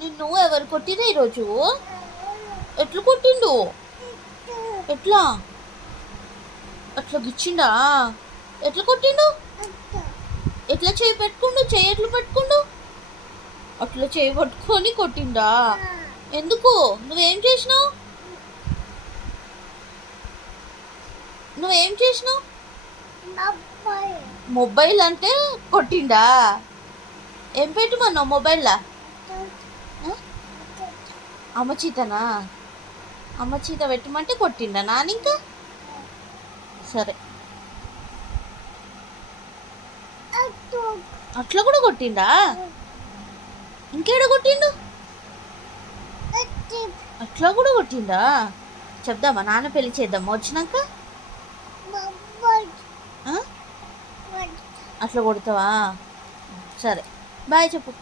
నిన్ను ఎవరు కొట్టిరా ఈరోజు? ఎట్లా కొట్టిండు? ఎట్లా? అట్లా గిచ్చిండా? ఎట్లా కొట్టిండు? ఎట్లా చేయి పెట్టుకుండు? చేయి ఎట్లా పెట్టుకుండు? అట్లా చేయి పట్టుకొని కొట్టిండా? ఎందుకు? నువ్వేం చేసినావు? నువ్వేం చేసినావు? మొబైల్ అంటే కొట్టిండా? ఏం పెట్టమన్నావు మొబైల్లా? అమ్మ చీతనా? అమ్మ చీత పెట్టమంటే కొట్టిండా నాన్న? ఇంకా సరే, అట్లా కూడా కొట్టిండా? ఇంకేడ కొట్టిండు? అట్లా కూడా కొట్టిండా? చెప్దామా నాన్న పెళ్లి చేద్దామా వచ్చినాక? అట్లా కొడతావా? సరే, బాయ్ చెప్పు.